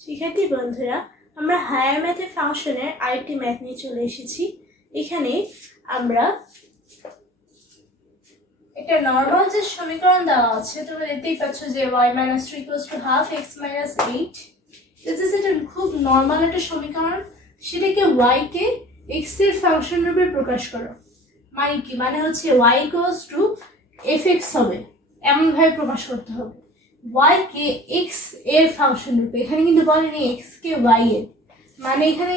শিক্ষার্থী বন্ধুরা, আমরা হায়ার ম্যাথে ফাংশনের আরেকটি ম্যাথ নিয়ে চলে এসেছি। এখানে আমরা একটা নর্মাল যে সমীকরণ দেওয়া আছে, তোমরা দেখতেই পাচ্ছ যে y - 3 = half x - 8। এটা খুব নর্মাল একটা সমীকরণ। সেটাকে y কে x এর ফাংশন রূপে প্রকাশ করো। মানে কি? মানে হচ্ছে y = fx হবে, এমন ভাবে প্রকাশ করতে হবে। y কে x এর ফাংশন রূপে, এখানে কিন্তু বলেনি x কে y এর, মানে এখানে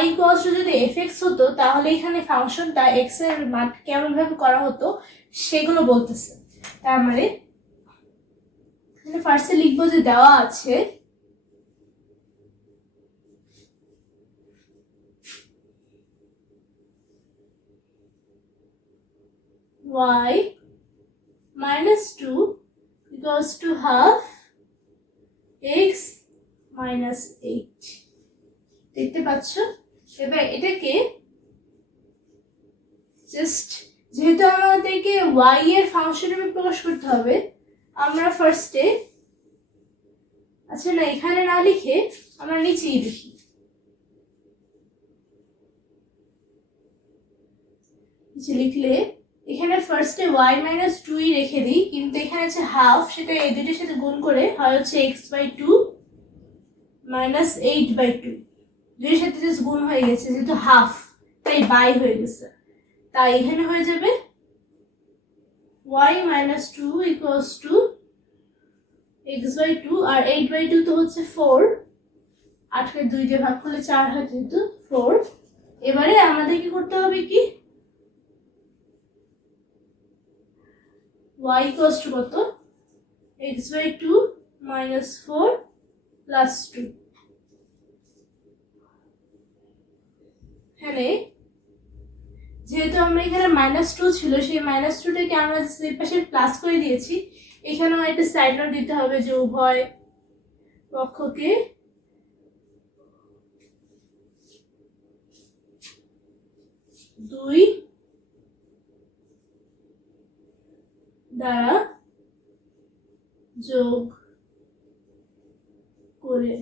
y যদি fx হতো তাহলে এখানে ফাংশনটা x এর মান কেমন ভাবে করা হতো সেগুলো বলতেছে। তার মানে এখানে ফার্স্টে লিখবো যে দেওয়া আছে y - 2 = half x - 8। দেখতে পাচ্ছ? এবার এটাকে জাস্ট, যেহেতু আমাদেরকে y এর ফাংশন রূপে প্রকাশ করতে হবে, আমরা ফার্স্টে আচ্ছা না, এখানে না লিখে আমরা নিচেই লিখি। নিচে লিখলে এখানে ফার্স্টে y - 2 রেখে দিই, কিন্তু এখানে আছে হাফ, সেটা এই দুটোর সাথে গুণ করে হয় হচ্ছে x/2 - 8/2। দুটোর সাথে জাস্ট গুণ হয়ে গেছে, যেহেতু হাফ তাই বাই হয়ে গেছে। তাই এখানে হয়ে যাবে y - 2 = x/2, আর 8/2 তো হচ্ছে 4। 8কে 2 দিয়ে ভাগ করলে 4 হয়, যেহেতু 4। এবারে আমাদের কি করতে হবে? কি y = কত? x/2 - 4 + 2। এখানে যেহেতু আমরা এখানে -2 ছিল, সেই -2টাকে আমরা এই পাশে প্লাস করে দিয়েছি। এখানেও একটা সাইড নোট দিতে হবে যে উভয় পক্ষকে দুই দ্বারা যোগ করে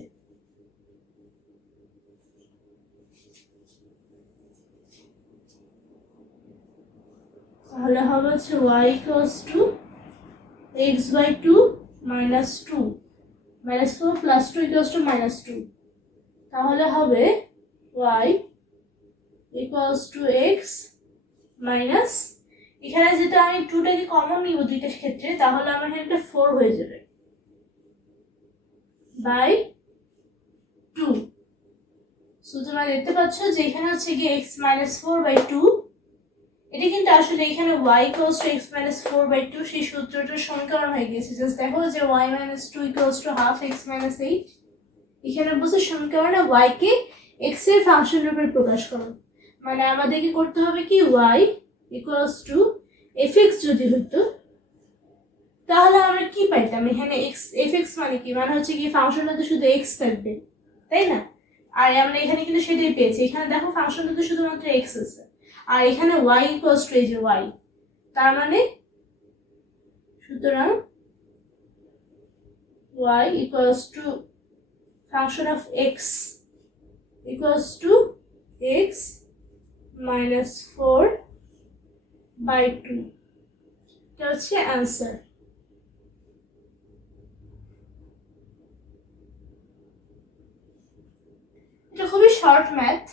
তাহলে হবে হচ্ছে y = x/2 - 2 -4 + 2 = -2। তাহলে হবে y = x মাইনাস, এখানে যেটা আমি 2টাকে কমন নিব দুইটার ক্ষেত্রে, তাহলে আমার এখানে 4 হয়ে যাবে বাই 2। সো তোমরা দেখতে পাচ্ছ যে এখানে হচ্ছে কি x - 4/2। এটা কিন্তু আসলে এখানে y = x - 4/2 সেই সূত্রটার সমীকরণ হয়ে গেছে। জাস্ট দেখো যে y - 2 = half x - 8। এখানে বলছে সমীকরণে y কে x এর ফাংশন রূপে প্রকাশ করো। মানে আমাদের কি করতে হবে? কি y = fx যদি হতো তাহলে আমরা কি পাইতাম? এখানে fx মানে কি? মানে হচ্ছে কি ফাংশনটা তো শুধু x থাকবে, তাই না? আর আমরা এখানে কিন্তু সেটাই পেয়েছি। এখানে দেখো ফাংশনটা তো শুধুমাত্র x আছে, আর এখানে y = এই যে y, তার মানে সুতরাং y = function of x = x - 4/2। এটা হচ্ছে অ্যান্সার। এটা খুবই শর্ট ম্যাথ।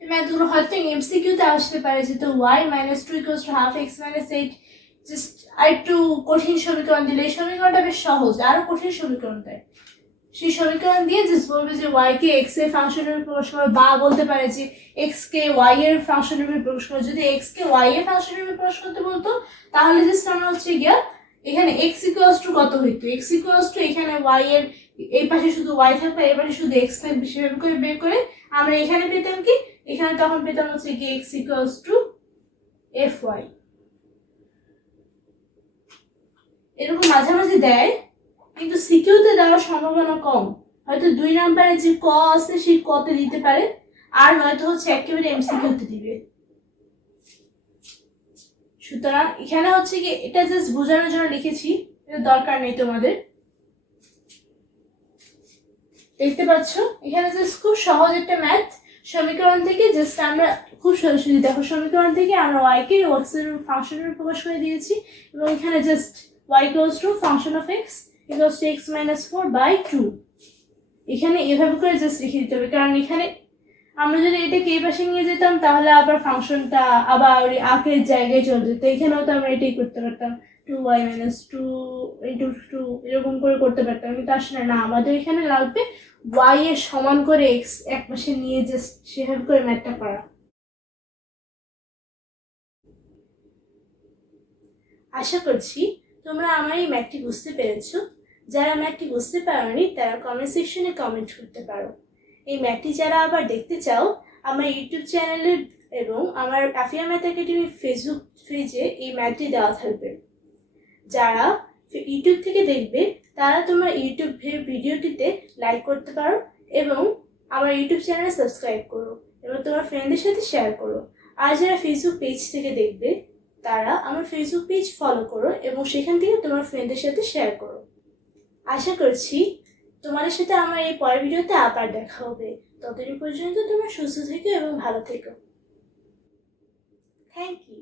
এই ম্যাথগুলো হয়তো এমসিকিউতে আসতে পারে, যেহেতু y - 2 = half x - 8। জাস্ট আরেকটু কঠিন সমীকরণ দিলে, এই সমীকরণটা বেশ সহজ, আরো কঠিন সমীকরণ দেয়, সেই সমীকরণ দিয়ে জাস্ট বলবে যে y কে x এর ফাংশন রূপে প্রকাশ করো, বা বলতে পারে যে x কে y এর ফাংশন রূপে প্রকাশ করো। যদি x কে y এর ফাংশন রূপে প্রকাশ করতে বলতো তাহলে জাস্ট আমরা হচ্ছে গিয়া এখানে x = কত হইতো, x = এখানে y এর এই পাশে শুধু y থাকবে, এই পাশে শুধু x থাকবে, সেভাবে করে বের করে আমরা এখানে পেতাম কি, এখানে তখন পেতাম হচ্ছে কি x = fy। এরকম মাঝামাঝি দেয়, কিন্তু সিকিউতে দেওয়ার সম্ভাবনা কম। হয়তো 2 নম্বরে যে ক আছে সেই কতে দিতে পারে, আর নয়তো হচ্ছে একেবারে এমসিকিউতে দিবে। সুতরাং এখানে হচ্ছে কি এটা জাস্ট বোঝানোর জন্য লিখেছি, এটা দরকার নেই তোমাদের। দেখতে পাচ্ছ এখানে জাস্ট খুব সহজ একটা ম্যাথ। সমীকরণ থেকে জাস্ট আমরা খুব সরাসরি দেখো, সমীকরণ থেকে আমরা y কে x এর ফাংশনের প্রকাশ করে দিয়েছি, এবং এখানে just y equals to function of x equals to x minus 4/2। এখানে এভাবে করে জাস্ট লিখে দিতে হবে, কারণ এখানে আমরা যদি এটাকে এই পাশে নিয়ে যেতাম তাহলে আবার ফাংশনটা আবার আগের জায়গায় চলে যেত। এখানেও তো আমরা এটাই করতে পারতাম, 2y মাইনাস 2 ইন্টু 2 এরকম করে করতে পারতাম, কিন্তু আসলে না, আমাদের এখানে লাগবে y এর সমান করে x এক পাশে নিয়ে জাস্ট সেভাবে করে ম্যাথটা করা। আশা করছি তোমরা আমার এই ম্যাথটি বুঝতে পেরেছো। যারা ম্যাথটি বুঝতে পারোনি তারা কমেন্ট সেকশনে কমেন্ট করতে পারো। এই ম্যাথটি যারা আবার দেখতে চাও, আমার ইউটিউব চ্যানেলে এবং আমার আফিয়া ম্যাথ একাডেমি ফেসবুক পেজে এই ম্যাথটি দেওয়া থাকবে। যারা ইউটিউব থেকে দেখবে তারা তোমার ইউটিউব ভিডিওটিতে লাইক করতে পারো এবং আমার ইউটিউব চ্যানেলে সাবস্ক্রাইব করো এবং তোমার ফ্রেন্ডদের সাথে শেয়ার করো। আর যারা ফেসবুক পেজ থেকে দেখবে তারা আমার ফেসবুক পেজ ফলো করো এবং সেখান থেকে তোমার ফ্রেন্ডদের সাথে শেয়ার করো। আশা করছি তোমাদের সাথে আমার এই পরের ভিডিওতে আবার দেখা হবে। ততদিন পর্যন্ত তোমরা সুস্থ থেকো এবং ভালো থেকো। Thank you.